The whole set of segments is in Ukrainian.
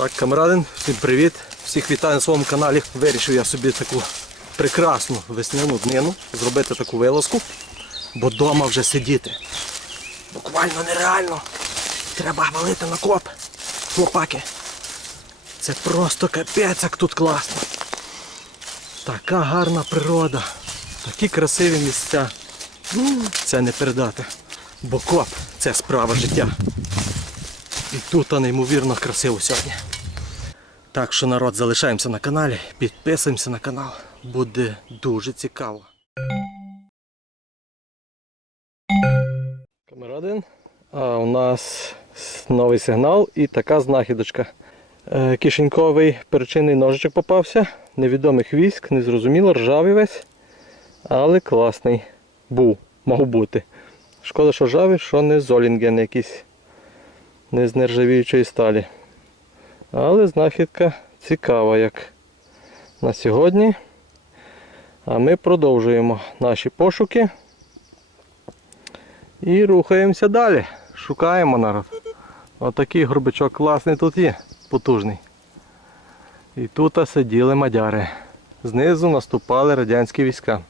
Так, камерадин, всім привіт! Всіх вітаю на своєму каналі. Вирішив я собі таку прекрасну весняну днину зробити таку вилазку, бо вдома вже сидіти. Буквально нереально. Треба валити на коп. Хлопаки. Це просто капець, як тут класно. Така гарна природа, такі красиві місця. Це не передати. Бо коп це справа життя. І тут неймовірно красиво сьогодні. Так що народ, залишаємося на каналі, підписуємося на канал. Буде дуже цікаво. Камера А у нас новий сигнал і така знахідочка. Е, Кишеньковий перчинний ножичок попався. Невідомих військ, незрозуміло, ржавий весь. Але класний. Був, мав бути. Шкода, що ржавий, що не золінген якийсь. Не з нержавіючої сталі. Але знахідка цікава як на сьогодні. А ми продовжуємо наші пошуки. І рухаємося далі. Шукаємо народ. Отакий горбичок класний тут є, потужний. І тут сиділи мадяри. Знизу наступали радянські війська.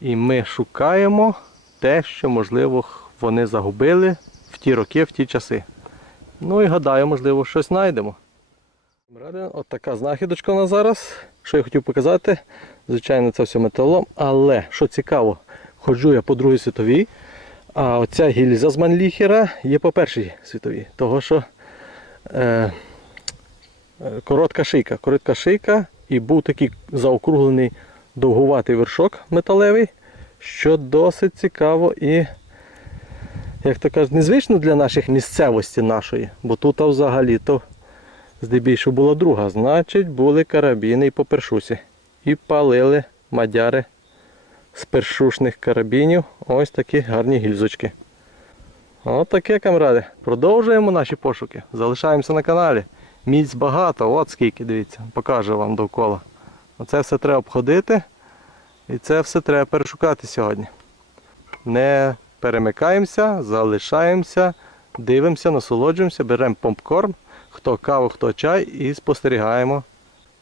І ми шукаємо те, що, можливо, вони загубили в ті роки, в ті часи. Ну і гадаю, можливо, щось знайдемо. От така знахідочка у нас зараз. Що я хотів показати, звичайно, це все металолом, але що цікаво, ходжу я по Другій світовій, а оця гільза з Манліхера є по першій світовій. Того що е, е, коротка шийка. Коротка шийка і був такий заокруглений довгуватий вершок металевий, що досить цікаво і, як то кажуть, незвично для наших місцевості нашої, бо тут взагалі-то здебільшого була друга. Значить, були карабіни і по першусі. І палили мадяри з першушних карабінів ось такі гарні гільзочки. От таке, камради. Продовжуємо наші пошуки. Залишаємося на каналі. Місць багато, от скільки, дивіться, покажу вам довкола. Оце все треба обходити. І це все треба перешукати сьогодні. Не перемикаємося, залишаємося, дивимося, насолоджуємося, беремо попкорн, хто каву, хто чай і спостерігаємо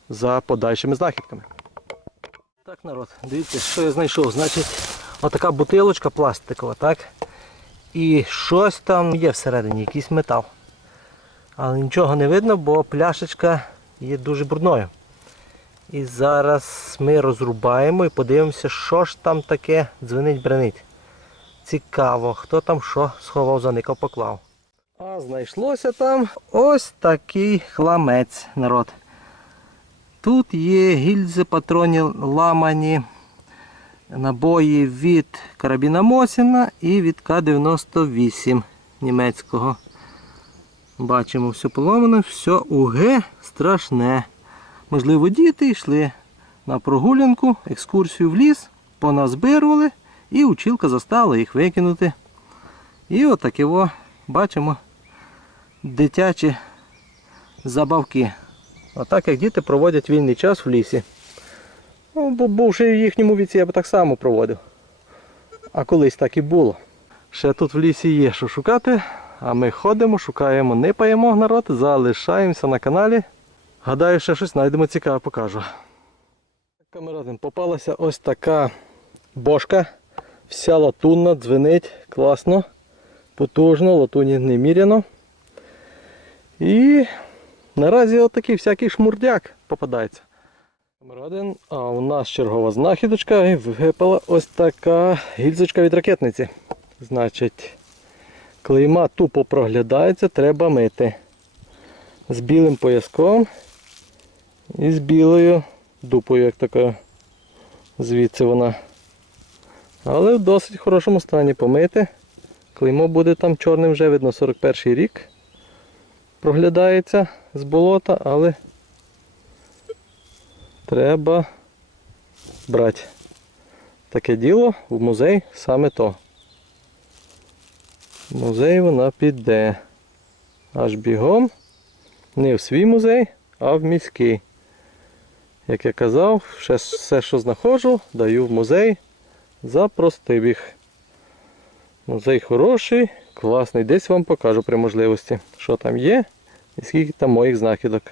за подальшими знахідками. Так, народ, дивіться, що я знайшов. Значить, отака бутилочка пластикова, так? І щось там є всередині, якийсь метал. Але нічого не видно, бо пляшечка є дуже брудною. І зараз ми розрубаємо і подивимося, що ж там таке дзвенить бренить. Цікаво, хто там що сховав, заникав, поклав. А знайшлося там ось такий хламець, народ. Тут є гільзи, патроні ламані, набої від карабіна Мосіна і від К-98 німецького. Бачимо, все поломане, все уге страшне. Можливо, діти йшли на прогулянку, екскурсію в ліс, поназбирували і училка заставила їх викинути. І отаке бачимо дитячі забавки. Отак як діти проводять вільний час в лісі. Ну, бо бувши в їхньому віці, я б так само проводив. А колись так і було. Ще тут в лісі є що шукати, а ми ходимо, шукаємо, нипаємо народ, залишаємося на каналі. Гадаю, ще щось знайдемо цікаве, покажу. Камерадам, попалася ось така бошка. Вся латунна, дзвенить, класно, потужно, латуні неміряно. І наразі отакий всякий шмурдяк попадається. Номер один. А у нас чергова знахідочка і випала ось така гільзочка від ракетниці. Значить, клейма тупо проглядається, треба мити. З білим пояском і з білою дупою, як така. Звідси вона. Але в досить хорошому стані помити. Клеймо буде там чорним вже видно 41 рік. Проглядається з болота, але треба брати таке діло в музей саме то. В музей вона піде. Аж бігом. Не в свій музей, а в міський. Як я казав, все, що знаходжу, даю в музей за простий біг. Музей хороший, класний. Десь вам покажу при можливості, що там є І скільки там моїх знахідок.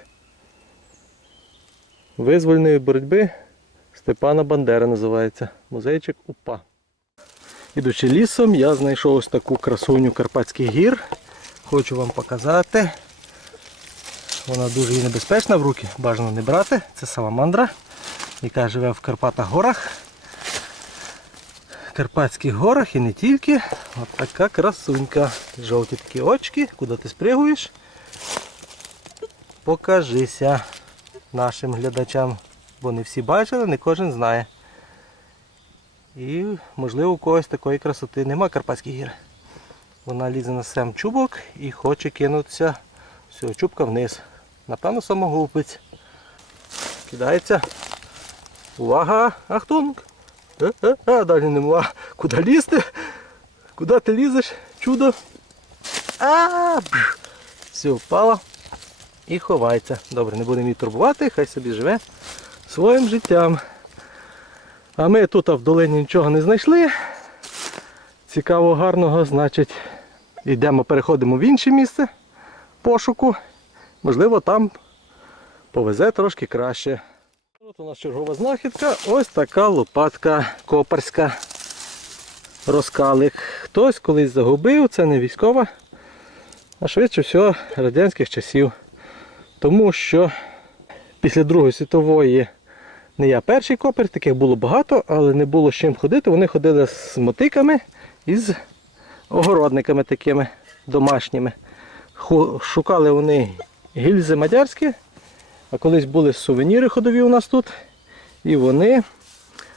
Визвольної боротьби Степана Бандера називається. Музейчик УПА. Ідучи лісом, я знайшов ось таку красуню Карпатських гір. Хочу вам показати. Вона дуже небезпечна в руки, бажано не брати. Це саламандра, яка живе в Карпатах горах. Карпатських горах і не тільки. От така красунька. Жовті такі очки, куди ти спригуєш. Покажися нашим глядачам, бо не всі бачили, не кожен знає. І можливо у когось такої красоти нема Карпатських гір. Вона лізе на сам чубок і хоче кинутися з цього чубка вниз. Напевно, самогубець. Кидається. Увага! Ахтунг! Е, е, А, далі нема. Куди лізти? Куди ти лізеш? Чудо? А. Все, впала і ховається. Добре, не будемо її турбувати, хай собі живе своїм життям. А ми тут в долині нічого не знайшли. Цікавого, гарного, значить, йдемо, переходимо в інше місце пошуку. Можливо, там повезе трошки краще. От у нас чергова знахідка. Ось така лопатка копарська. Розкалик. Хтось колись загубив, це не військова, а швидше всього радянських часів. Тому що після Другої світової не я перший копер, таких було багато, але не було з чим ходити. Вони ходили з мотиками і з огородниками такими домашніми. Шукали вони гільзи мадярські, а колись були сувеніри ходові у нас тут. І вони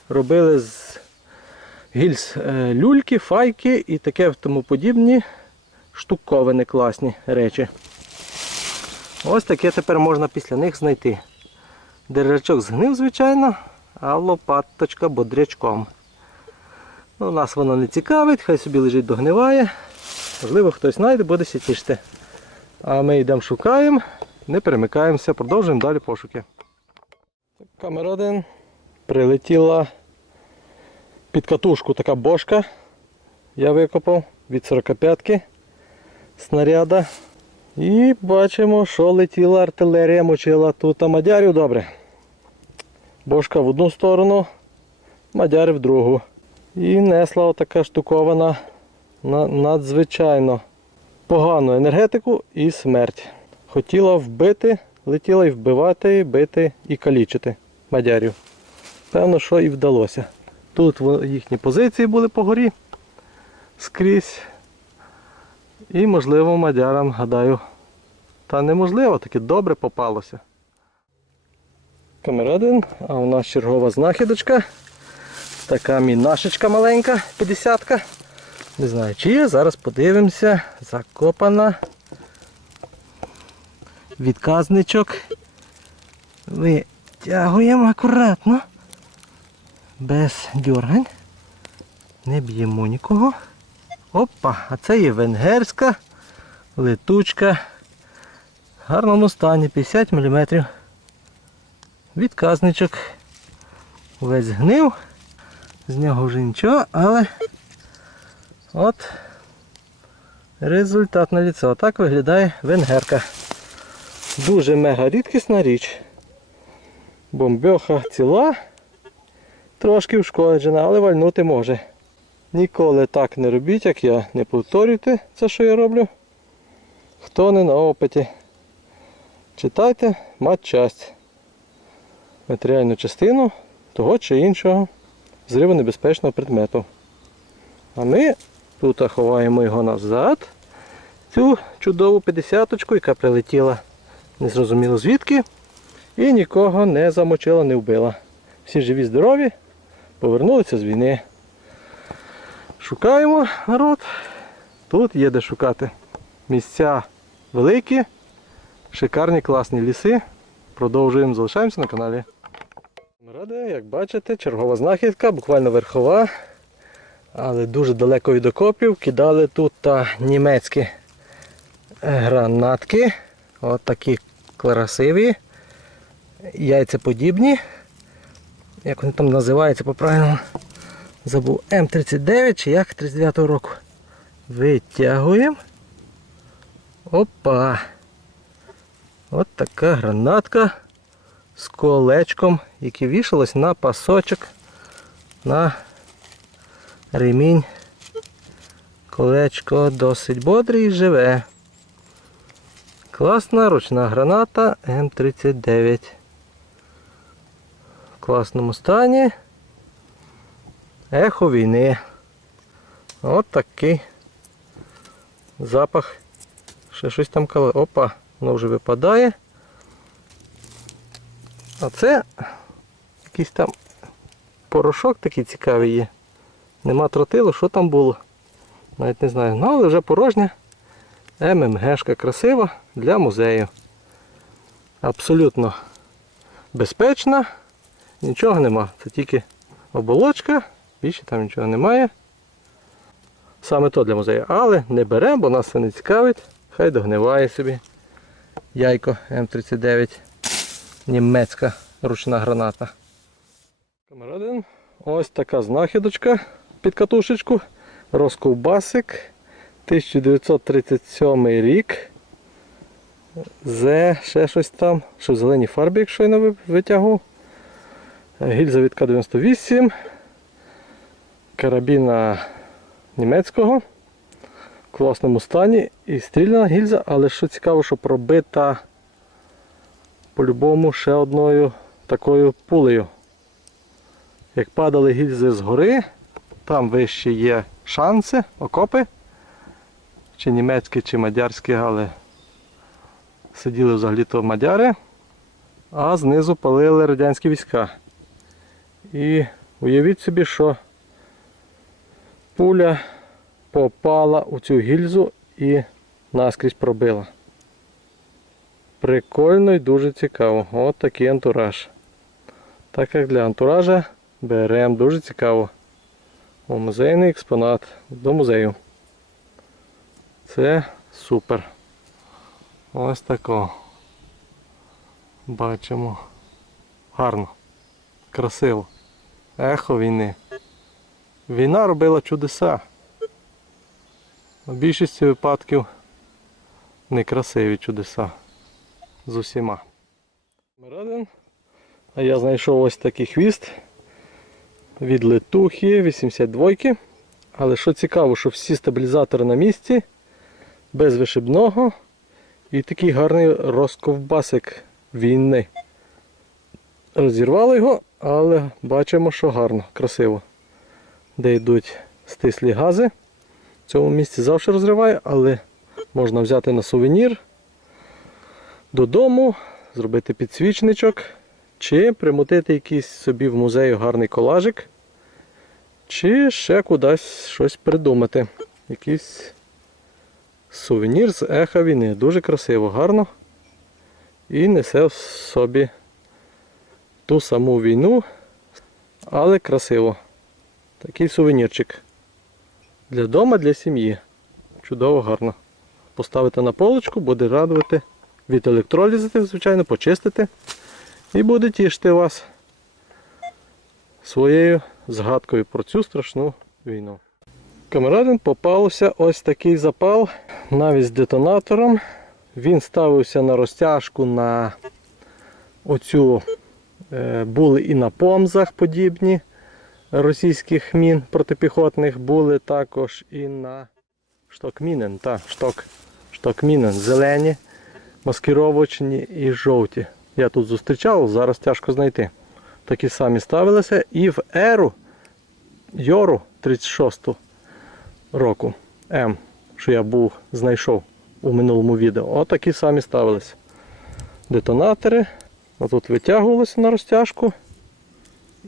робили з гільз е, люльки, файки і таке тому подібні штуковини класні речі. Ось таке тепер можна після них знайти. Деревчок згнив, звичайно, а лопаточка бодрячком. Ну, нас воно не цікавить, хай собі лежить догниває. Можливо, хтось знайде, буде тішити. А ми йдемо шукаємо, не перемикаємося, продовжуємо далі пошуки. Камера 1 прилетіла під катушку така бошка. Я викопав від 45-ки снаряда. І бачимо, що летіла артилерія, мочила тут мадярів добре. Бошка в одну сторону, мадяри в другу. І несла отака штукована на надзвичайно погану енергетику і смерть. Хотіла вбити, летіла і вбивати, бити і калічити мадярів. Певно, що і вдалося. Тут їхні позиції були по горі скрізь. І можливо мадярам, гадаю, та неможливо, таки добре попалося. Камера 1, а у нас чергова знахідочка. Така мінашечка маленька, 50-ка. Не знаю чи є, зараз подивимося. Закопана. Відказничок. Витягуємо акуратно. Без дьоргань. Не б'ємо нікого. Опа, а це є венгерська летучка. В гарному стані 50 мм. Відказничок. Весь гнив. З нього вже нічого, але от результат на ліцо. Отак виглядає венгерка. Дуже мега рідкісна річ. Бомбьоха ціла, трошки ушкоджена, але вальнути може. Ніколи так не робіть, як я. Не повторюйте це, що я роблю. Хто не на опиті. Читайте матчасть. Матеріальну частину того чи іншого зриву небезпечного предмету. А ми тут ховаємо його назад. Цю чудову 50-очку, яка прилетіла незрозуміло звідки. І нікого не замочила, не вбила. Всі живі, здорові, повернулися з війни. Шукаємо народ. Тут є де шукати. Місця великі, шикарні, класні ліси. Продовжуємо, залишаємося на каналі. Ради, як бачите, чергова знахідка, буквально верхова, але дуже далеко від окопів. Кидали тут та німецькі гранатки. От такі красиві, яйцеподібні. Як вони там називаються по-правильному? Забув М39 чи як 39-го року. Витягуємо. Опа! От така гранатка з колечком, яке вішалось на пасочок, на ремінь. Колечко досить бодре і живе. Класна ручна граната М39. В класному стані. Ехо війни. От такий запах. Ще щось там кале. Опа, воно вже випадає. А це якийсь там порошок такий цікавий є. Нема тротилу, що там було. Навіть не знаю. Ну, але вже порожня. ММГшка красива для музею. Абсолютно безпечна. Нічого нема. Це тільки оболочка, більше там нічого немає. Саме то для музею. Але не беремо, бо нас це не цікавить. Хай догниває собі. Яйко М39. Німецька ручна граната. Номер один. Ось така знахідочка під катушечку. Розковбасик. 1937 рік. З ще щось там. Що в зеленій фарбі, якщо я не ви- витягував. Гільза від К-98. Карабіна німецького. В класному стані. І стріляна гільза, але що цікаво, що пробита по-любому ще одною такою пулею. Як падали гільзи згори, там вище є шанси, окопи. Чи німецькі, чи мадярські, але сиділи взагалі-то мадяри, а знизу палили радянські війська. І уявіть собі, що пуля попала у цю гільзу і наскрізь пробила. Прикольно і дуже цікаво. От такий антураж. Так як для антуража беремо дуже цікаво. О, музейний експонат до музею. Це супер. Ось тако. Бачимо. Гарно. Красиво. Ехо війни. Війна робила чудеса. У більшості випадків некрасиві чудеса. З усіма. Мирадин. А я знайшов ось такий хвіст від летухи 82. Але що цікаво, що всі стабілізатори на місці, без вишибного і такий гарний розковбасик війни. Розірвали його, але бачимо, що гарно, красиво. Де йдуть стислі гази. В цьому місці завжди розриває, але можна взяти на сувенір додому, зробити підсвічничок, чи примутити якийсь собі в музею гарний колажик, чи ще кудись щось придумати. Якийсь сувенір з еха війни. Дуже красиво, гарно. І несе в собі ту саму війну, але красиво. Такий сувенірчик. Для дома, для сім'ї. Чудово, гарно. Поставити на полочку, буде радувати від електролізити, звичайно, почистити. І буде тішити вас своєю згадкою про цю страшну війну. Камерадин попався ось такий запал, навіть з детонатором. Він ставився на розтяжку на оцю, е, були і на помзах подібні російських мін протипіхотних, були також і на штокмінен, так, шток, штокмінен, зелені, маскировочні і жовті. Я тут зустрічав, зараз тяжко знайти. Такі самі ставилися і в еру Йору 36 року М, що я був знайшов у минулому відео. Отакі самі ставилися. Детонатори. Отут витягувалося на розтяжку.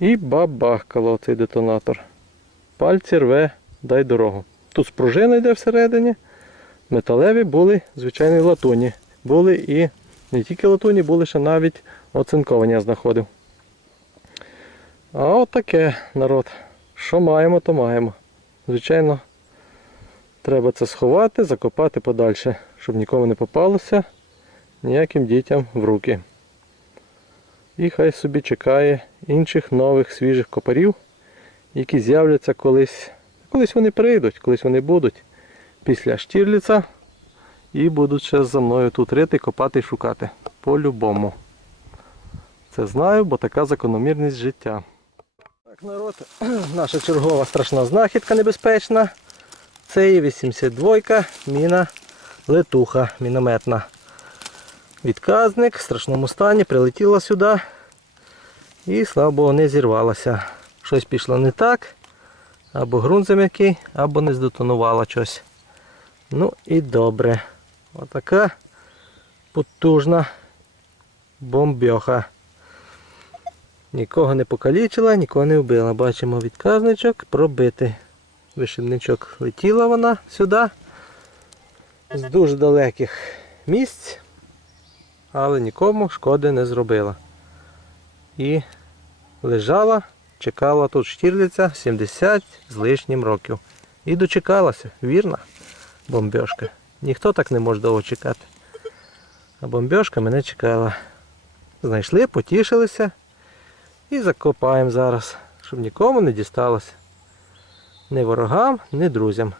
І бабахкало цей детонатор. Пальці рве, дай дорогу. Тут спружина йде всередині. Металеві були, звичайні латуні. Були і не тільки латуні, були ще навіть оцинковані я знаходив. А от таке народ. Що маємо, то маємо. Звичайно, треба це сховати, закопати подальше, щоб нікому не попалося ніяким дітям в руки. І хай собі чекає інших нових свіжих копарів, які з'являться колись. Колись вони прийдуть, колись вони будуть після Штірліца і будуть ще за мною тут рити, копати і шукати. По-любому. Це знаю, бо така закономірність життя. Так, народ, наша чергова страшна знахідка небезпечна. Це є 82 міна летуха мінометна. Відказник в страшному стані прилетіла сюди і, слава Богу, не зірвалася. Щось пішло не так, або ґрунт зам'який, або не здетонувало щось. Ну і добре. Отака потужна бомбьоха. Нікого не покалічила, нікого не вбила. Бачимо відказничок пробитий. Вишивничок летіла вона сюди. З дуже далеких місць, але нікому шкоди не зробила. І лежала, чекала тут штірлиця 70 з лишнім років. І дочекалася, вірна бомбьошка. Ніхто так не може довго чекати. А бомбьошка мене чекала. Знайшли, потішилися і закопаємо зараз, щоб нікому не дісталося. Ні ворогам, ні друзям.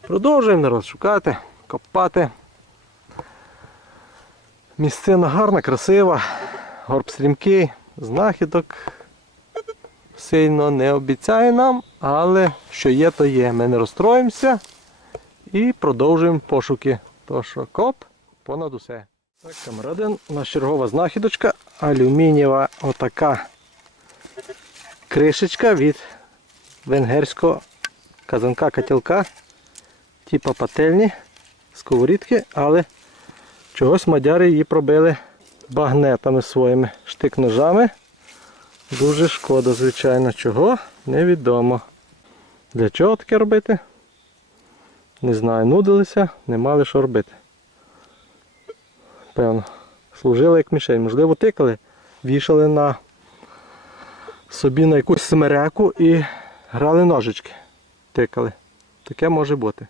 Продовжуємо народ шукати, копати. Місцина гарна, красива, горб стрімкий, знахідок сильно не обіцяє нам, але що є, то є. Ми не розстроїмося і продовжуємо пошуки. То що коп понад усе. Так, камради, у нас чергова знахідочка, алюмінієва отака кришечка від венгерського казанка котілка, типа пательні, сковорідки, але чогось мадяри її пробили багнетами своїми штик-ножами. Дуже шкода, звичайно, чого невідомо. Для чого таке робити? Не знаю, нудилися, не мали що робити. Певно, служили як мішень. Можливо, тикали, вішали на собі на якусь смиряку і грали ножички. Тикали. Таке може бути.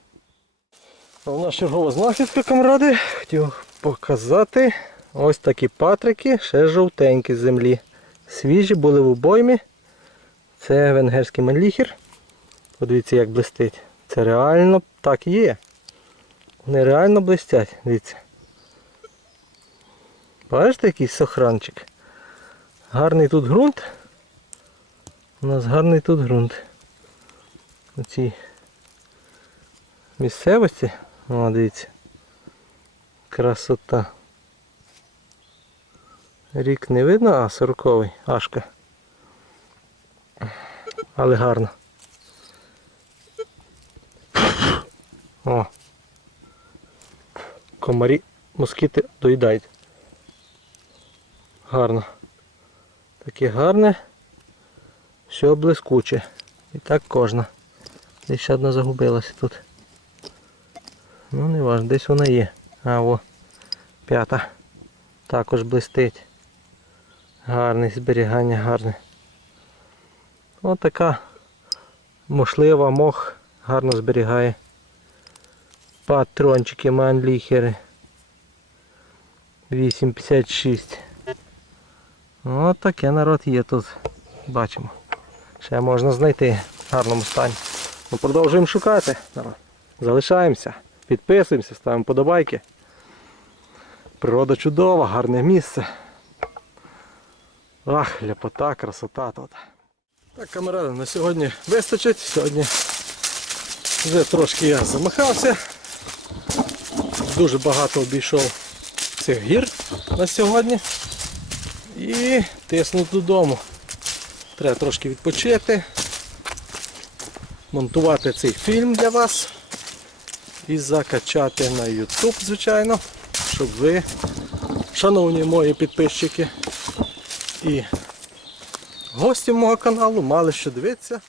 У нас чергова знахідка, камради. Хотів показати ось такі патрики, ще жовтенькі з землі. Свіжі були в обоймі. Це венгерський меліхір. Подивіться, як блистить. Це реально так є. Вони реально блистять, дивіться. Бачите, який сохранчик? Гарний тут ґрунт. У нас гарний тут ґрунт. У цій місцевості. О, дивіться. Красота. Рік не видно, а сороковий, ашка. Але гарно. О. Комарі, москіти доїдають. Гарно. Таке гарне, все блискуче. І так кожна. Десь ще одна загубилася тут. Ну не важно, десь вона є. А о, п'ята. Також блистить. Гарне зберігання, гарне. Ось така мошлива мох гарно зберігає. Патрончики манліхери. 8,56. Ось таке народ є тут. Бачимо. Ще можна знайти в гарному стані. Ми продовжуємо шукати. Залишаємося, підписуємося, ставимо подобайки. Природа чудова, гарне місце. Ах, ляпота, красота тут. Так, камеради, на сьогодні вистачить. Сьогодні вже трошки я замахався. Дуже багато обійшов цих гір на сьогодні. І тиснув додому. Треба трошки відпочити, монтувати цей фільм для вас і закачати на YouTube, звичайно, щоб ви, шановні мої підписчики і гості мого каналу, мали що дивитися.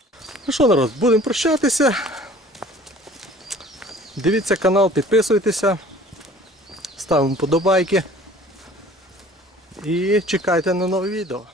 Ну що, народ, будемо прощатися. Дивіться канал, підписуйтеся, ставимо подобайки і чекайте на нове відео.